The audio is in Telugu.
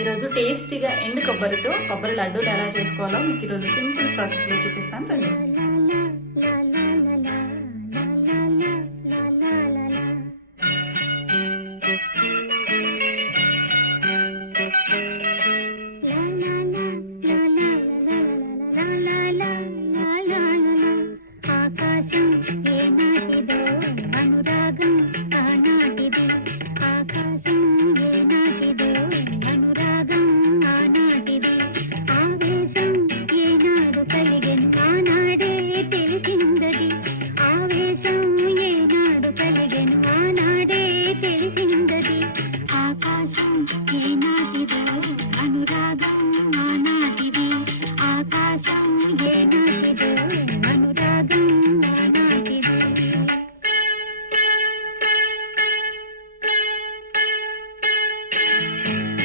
ఈరోజు టేస్టీగా ఎండు కొబ్బరితో కొబ్బరి లడ్డూలు ఎలా చేసుకోవాలో మీకు ఈరోజు సింపుల్ ప్రాసెస్లో చూపిస్తాను రండి.